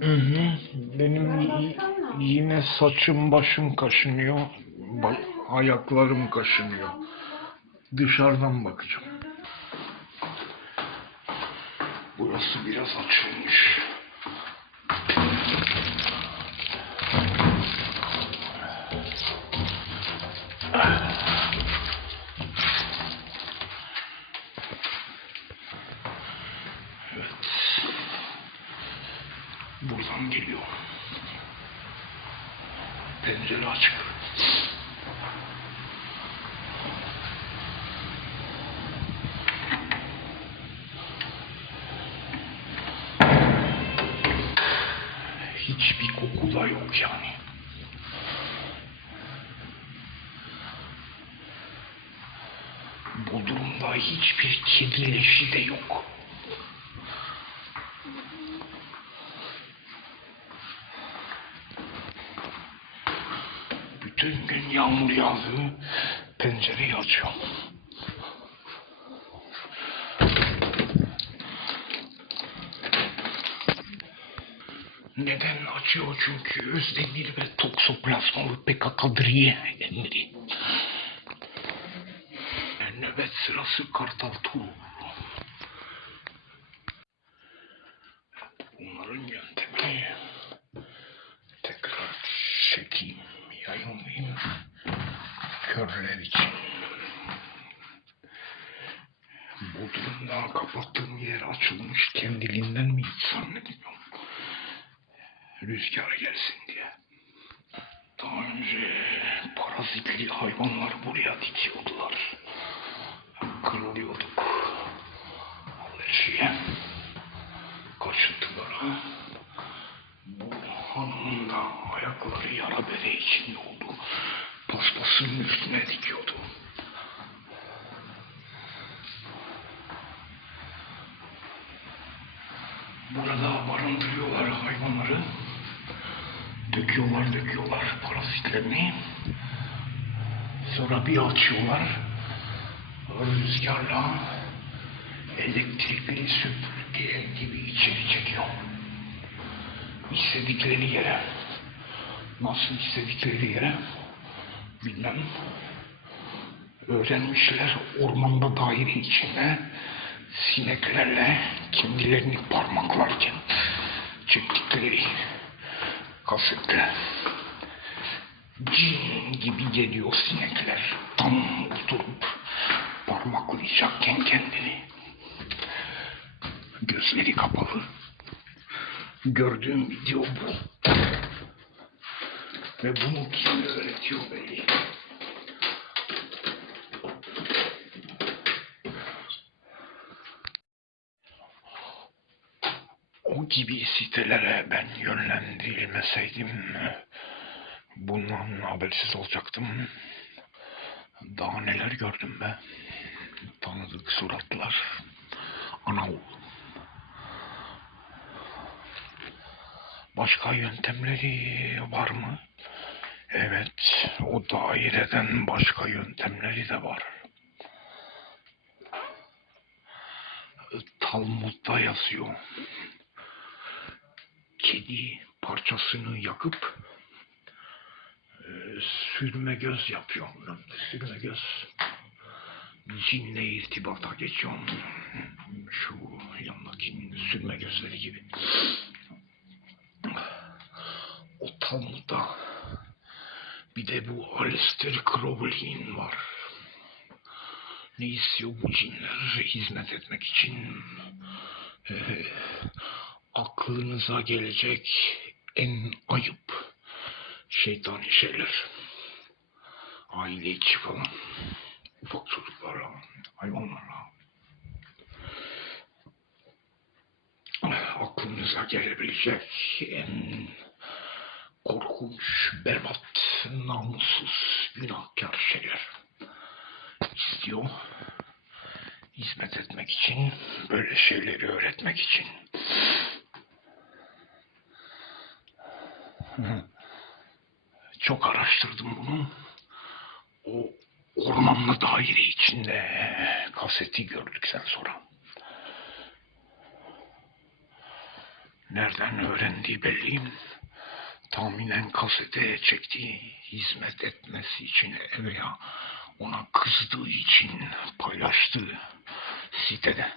Hı hı. Benim yine saçım başım kaşınıyor. Ba- ayaklarım kaşınıyor. Dışarıdan bakacağım. Burası biraz açılmış. Evet. Buradan geliyor. Pencere açık. Hiçbir koku da yok yani. Bu durumda hiçbir kedi leşi de yok. Bütün gün yağmur yağdı, pencereyi açıyorum. Neden açıyor? Çünkü Özdemir ve toksoplazmalı PKK-Driye emri. Nöbet sırası Kartal Tuğ. Bunların yöntemi Bu durumda kapattığım yer açılmış kendiliğinden mi hiç zannediyorum. Rüzgar gelsin diye. Daha önce parazitli hayvanlar buraya dikiyordular. Kırılıyorduk. Alerjiye. Kaşıntılara. Bu hanımın da ayakları yara bere içinde oldu. Paspasın üstüne dikiyordu. Burada barındırıyorlar hayvanları. Döküyorlar döküyorlar parazitlerini. Sonra bir açıyorlar. Rüzgarla elektrikli süpürge gibi içeri çekiyor. İstedikleri yere. Nasıl istedikleri yere bilmem. Öğrenmişler ormanda daire içinde sineklerle kendilerini parmaklarken çektikleri kasette cin gibi geliyor sinekler. Tam oturup parmaklayacakken kendini. Gözleri kapalı. Gördüğüm video bu ve bunu kim öğretiyor belli o gibi sitelere ben yönlendirilmeseydim bundan habersiz olacaktım. Daha neler gördüm be. Tanıdık suratlar. Ana oğlum. Başka yöntemleri var mı? Evet, o daireden başka yöntemleri de var. Talmud'da yazıyor kedi parçasını yakıp e, sürme göz yapıyorum. Sürme göz cinle irtibata geçiyorum. Şu yandaki sürme gözleri gibi. O Talmud'da de bu Alistair Crowley'in var. Ne istiyor bu cinler? Hizmet etmek için e, aklınıza gelecek en ayıp şeytani şeyler. Aile içi falan. Ufak çocuklarla, hayvanlarla. Aklınıza gelebilecek en korkunç, berbat, namussuz, günahkar şeyler istiyor. Hizmet etmek için, böyle şeyleri öğretmek için. Çok araştırdım bunu. O ormanlı daire içinde kaseti gördükten sonra. Nereden öğrendiği belliyim. Tahminen kasete çektiği hizmet etmesi için veya ona kızdığı için paylaştığı sitede